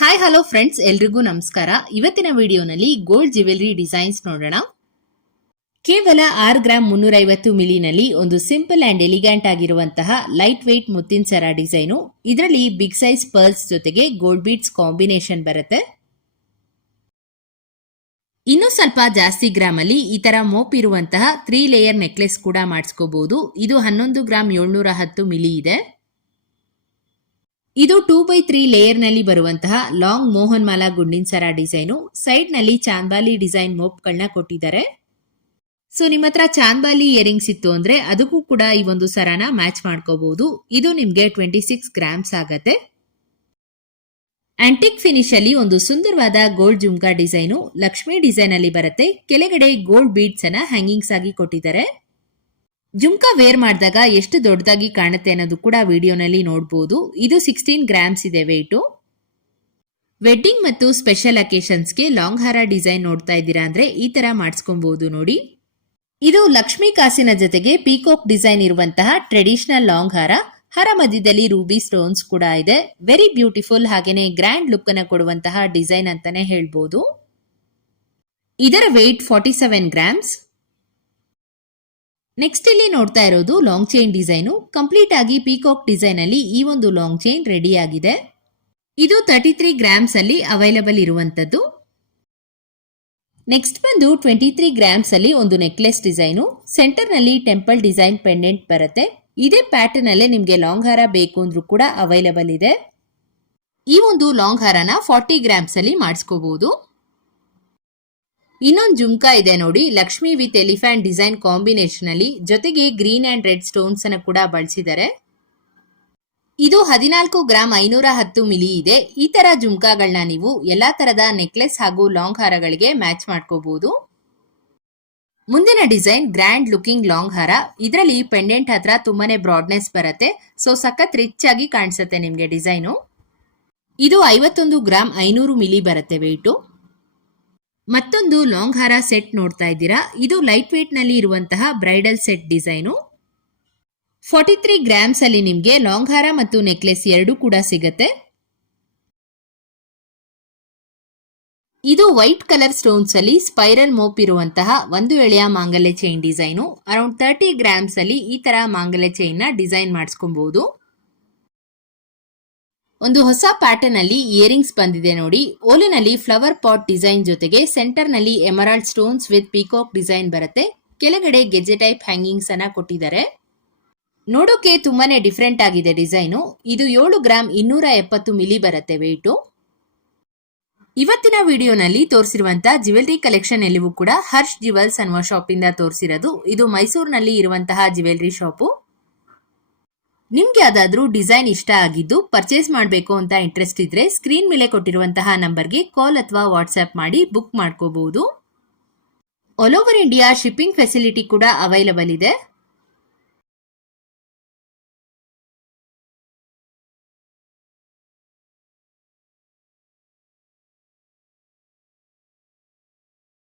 Hi hello friends ಎಲ್ರಿಗೂ ನಮಸ್ಕಾರ. ಇವತ್ತಿನ ವಿಡಿಯೋನಲ್ಲಿ ಗೋಲ್ಡ್ ಜ್ಯುವೆಲರಿ ಡಿಸೈನ್ಸ್ ನೋಡೋಣ. ಕೇವಲ ಆರು ಗ್ರಾಮ್ ಮುನ್ನೂರೈವತ್ತು ಮಿಲಿನಲ್ಲಿ ಒಂದು ಸಿಂಪಲ್ ಅಂಡ್ ಎಲಿಗ್ಯಾಂಟ್ ಆಗಿರುವಂತಹ ಲೈಟ್ ವೆಯ್ಟ್ ಮುತ್ತಿನ ಸರ ಡಿಸೈನು ಇದರಲ್ಲಿ ಬಿಗ್ ಸೈಜ್ ಪರ್ಲ್ಸ್ ಜೊತೆಗೆ ಗೋಲ್ಡ್ ಬೀಟ್ಸ್ ಕಾಂಬಿನೇಷನ್ ಬರುತ್ತೆ. ಇನ್ನು ಸ್ವಲ್ಪ ಜಾಸ್ತಿ ಗ್ರಾಮ್ ಅಲ್ಲಿ ಈ ತರ ಮೋಪ್ ಇರುವಂತಹ ತ್ರೀ ಲೇಯರ್ ನೆಕ್ಲೆಸ್ ಕೂಡ ಮಾಡಿಸ್ಕೋಬಹುದು ಇದು ಹನ್ನೊಂದು ಗ್ರಾಮ್ ಏಳ್ನೂರ ಹತ್ತು ಮಿಲಿ ಇದೆ. ಇದು ಟೂ ಬೈ ತ್ರೀ ಲೇಯರ್ನಲ್ಲಿ ಬರುವಂತಹ ಲಾಂಗ್ ಮೋಹನ್ ಮಾಲಾ ಗುಂಡಿನ ಸರ ಡಿಸೈನು. ಸೈಡ್ನಲ್ಲಿ ಚಾಂದಾಲಿ ಡಿಸೈನ್ ಮೋಪ್ಗಳನ್ನ ಕೊಟ್ಟಿದ್ದಾರೆ. ಸೊ ನಿಮ್ಮ ಹತ್ರ ಚಾಂದಾಲಿ ಇಯರಿಂಗ್ಸ್ ಇತ್ತು ಅಂದ್ರೆ ಅದಕ್ಕೂ ಕೂಡ ಈ ಒಂದು ಸರನ ಮ್ಯಾಚ್ ಮಾಡ್ಕೋಬಹುದು ಇದು ನಿಮ್ಗೆ ಟ್ವೆಂಟಿ ಸಿಕ್ಸ್ ಗ್ರಾಮ್ಸ್ ಆಗತ್ತೆ. ಆಂಟಿಕ್ ಫಿನಿಶ್ ಅಲ್ಲಿ ಒಂದು ಸುಂದರವಾದ gold jhumka design. Lakshmi design ಅಲ್ಲಿ ಬರುತ್ತೆ. ಕೆಳಗಡೆ ಗೋಲ್ಡ್ ಬೀಡ್ಸ್ ಅನ್ನ ಹ್ಯಾಂಗಿಂಗ್ಸ್ ಆಗಿ ಕೊಟ್ಟಿದ್ದಾರೆ. ಜುಮ್ಕಾ ವೇರ್ ಮಾಡಿದಾಗ ಎಷ್ಟು ದೊಡ್ಡದಾಗಿ ಕಾಣುತ್ತೆ ಅನ್ನೋದು ಕೂಡ ವಿಡಿಯೋನಲ್ಲಿ ನೋಡಬಹುದು ಇದು ಸಿಕ್ಸ್ಟೀನ್ ಗ್ರಾಮ್ಸ್ ಇದೆ ವೆಯ್ಟು ವೆಡ್ಡಿಂಗ್ ಮತ್ತು ಸ್ಪೆಷಲ್ ಅಕೇಶನ್ಸ್ಗೆ ಲಾಂಗ್ ಹಾರ ಡಿಸೈನ್ ನೋಡ್ತಾ ಇದ್ದೀರಾ ಅಂದ್ರೆ ಈ ತರ ಮಾಡಿಸ್ಕೊಬಹುದು ನೋಡಿ. ಇದು ಲಕ್ಷ್ಮೀ ಕಾಸಿನ ಜೊತೆಗೆ ಪೀಕಾಕ್ ಡಿಸೈನ್ ಇರುವಂತಹ ಟ್ರೆಡಿಷನಲ್ ಲಾಂಗ್ ಹಾರ ಹರ ಮಧ್ಯದಲ್ಲಿ ರೂಬಿ ಸ್ಟೋನ್ಸ್ ಕೂಡ ಇದೆ. ವೆರಿ ಬ್ಯೂಟಿಫುಲ್ ಹಾಗೇನೆ ಗ್ರ್ಯಾಂಡ್ ಲುಕ್ ಅನ್ನ ಕೊಡುವಂತಹ ಡಿಸೈನ್ ಅಂತಾನೆ ಹೇಳ್ಬೋದು. ಇದರ weight forty seven grams next ಇಲ್ಲಿ ನೋಡ್ತಾ ಇರೋದು ಲಾಂಗ್ ಚೈನ್ ಡಿಸೈನು ಕಂಪ್ಲೀಟ್ ಆಗಿ ಪೀಕಾಕ್ ಡಿಸೈನ್ ಅಲ್ಲಿ ಈ ಒಂದು ಲಾಂಗ್ ಚೈನ್ ರೆಡಿ ಆಗಿದೆ. ಇದು ತರ್ಟಿ ತ್ರೀ ಗ್ರಾಮ್ಸ್ ಅಲ್ಲಿ ಅವೈಲಬಲ್ ಇರುವಂತದ್ದು. ನೆಕ್ಸ್ಟ್ ಬಂದು ಟ್ವೆಂಟಿ ತ್ರೀ ಗ್ರಾಮ್ಸ್ ಅಲ್ಲಿ ಒಂದು ನೆಕ್ಲೆಸ್ ಡಿಸೈನು ಸೆಂಟರ್ನಲ್ಲಿ ಟೆಂಪಲ್ ಡಿಸೈನ್ ಪೆಂಡೆಂಟ್ ಬರುತ್ತೆ. ಇದೇ ಪ್ಯಾಟರ್ನ್ ಅಲ್ಲೇ ನಿಮ್ಗೆ ಲಾಂಗ್ ಹಾರ ಬೇಕು ಅಂದ್ರೂ ಕೂಡ ಅವೈಲಬಲ್ ಇದೆ. ಈ ಒಂದು ಲಾಂಗ್ ಹಾರನ ಫಾರ್ಟಿ ಗ್ರಾಮ್ಸ್ ಅಲ್ಲಿ ಮಾಡಿಸ್ಕೋಬಹುದು ಇನ್ನೊಂದು ಜುಮ್ಕಾ ಇದೆ ನೋಡಿ. Lakshmi with elephant design combination ಅಲ್ಲಿ ಜೊತೆಗೆ ಗ್ರೀನ್ ಅಂಡ್ ರೆಡ್ ಸ್ಟೋನ್ಸ್ ಅನ್ನು ಕೂಡ ಬಳಸಿದ್ದಾರೆ. ಇದು ಹದಿನಾಲ್ಕು ಗ್ರಾಮ್ ಐನೂರ ಹತ್ತು ಮಿಲಿ ಇದೆ. ಈ ತರ ಜುಮ್ಕಾಗಳನ್ನ ನೀವು ಎಲ್ಲಾ ತರದ ನೆಕ್ಲೆಸ್ ಹಾಗೂ ಲಾಂಗ್ ಹಾರಗಳಿಗೆ ಮ್ಯಾಚ್ ಮಾಡ್ಕೋಬಹುದು ಮುಂದಿನ ಡಿಸೈನ್ ಗ್ರ್ಯಾಂಡ್ ಲುಕಿಂಗ್ ಲಾಂಗ್ ಹಾರ. ಇದರಲ್ಲಿ ಪೆಂಡೆಂಟ್ ಹತ್ರ ತುಂಬಾನೇ ಬ್ರಾಡ್ನೆಸ್ ಬರುತ್ತೆ. ಸೊ ಸಖತ್ ರಿಚ್ ಆಗಿ ಕಾಣಿಸುತ್ತೆ ನಿಮ್ಗೆ ಡಿಸೈನು. ಇದು ಐವತ್ತೊಂದು ಗ್ರಾಮ್ ಐನೂರು ಮಿಲಿ ಬರುತ್ತೆ ವೆಯ್ಟು ಮತ್ತೊಂದು ಲಾಂಗ್ ಹಾರ ಸೆಟ್ ನೋಡ್ತಾ ಇದ್ದೀರಾ? ಇದು ಲೈಟ್ ವೇಟ್ನಲ್ಲಿ ಇರುವಂತಹ bridal set design forty three grams ಅಲ್ಲಿ ನಿಮ್ಗೆ ಲಾಂಗ್ ಹಾರ ಮತ್ತು ನೆಕ್ಲೆಸ್ ಎರಡೂ ಕೂಡ ಸಿಗತ್ತೆ. ಇದು ವೈಟ್ ಕಲರ್ ಸ್ಟೋನ್ಸ್ ಅಲ್ಲಿ ಸ್ಪೈರಲ್ ಮೋಪ್ ಇರುವಂತಹ ಒಂದು ಎಳೆಯ ಮಾಂಗಲ್ಯ chain design around thirty grams ಅಲ್ಲಿ ಈ ತರ ಮಾಂಗಲ್ಯ ಚೈನ್ನ ಡಿಸೈನ್ ಮಾಡಿಸ್ಕೊಬಹುದು ಒಂದು ಹೊಸ ಪ್ಯಾಟರ್ನ್ ಅಲ್ಲಿ ಇಯರಿಂಗ್ಸ್ ಬಂದಿದೆ ನೋಡಿ. ಓಲಿನಲ್ಲಿ ಫ್ಲವರ್ ಪಾಟ್ ಡಿಸೈನ್ ಜೊತೆಗೆ ಸೆಂಟರ್ನಲ್ಲಿ emerald stones with peacock design ಬರುತ್ತೆ. ಕೆಳಗಡೆ ಗೆಜೆ ಟೈಪ್ ಹ್ಯಾಂಗಿಂಗ್ಸ್ ಅನ್ನ ಕೊಟ್ಟಿದ್ದಾರೆ. ನೋಡೋಕೆ ತುಂಬಾನೇ ಡಿಫ್ರೆಂಟ್ ಆಗಿದೆ ಡಿಸೈನು ಇದು ಏಳು ಗ್ರಾಮ್ ಇನ್ನೂರ ಎಪ್ಪತ್ತು ಮಿಲಿ ಬರುತ್ತೆ ವೆಯ್ಟು ಇವತ್ತಿನ ವಿಡಿಯೋನಲ್ಲಿ ತೋರಿಸಿರುವಂತ ಜ್ಯುವೆಲ್ರಿ ಕಲೆಕ್ಷನ್ ಎಲ್ಲವೂ ಕೂಡ ಹರ್ಷ್ ಜ್ಯುವೆಲ್ಸ್ ಅನ್ನುವ ಶಾಪ್ ಇಂದ ತೋರಿಸಿರೋದು. ಇದು ಮೈಸೂರಿನಲ್ಲಿ ಇರುವಂತಹ ಜ್ಯುವೆಲ್ರಿ ಶಾಪು ನಿಮ್ಗೆ ಯಾವ್ದಾದ್ರೂ ಡಿಸೈನ್ ಇಷ್ಟ ಆಗಿದ್ದು ಪರ್ಚೇಸ್ ಮಾಡಬೇಕು ಅಂತ ಇಂಟ್ರೆಸ್ಟ್ ಇದ್ರೆ ಸ್ಕ್ರೀನ್ ಮೇಲೆ ಕೊಟ್ಟಿರುವಂತಹ ನಂಬರ್ಗೆ ಕಾಲ್ ಅಥವಾ ವಾಟ್ಸ್ಆಪ್ ಮಾಡಿ ಬುಕ್ ಮಾಡ್ಕೋಬಹುದು all over India shipping facility ಕೂಡ ಅವೈಲಬಲ್ ಇದೆ.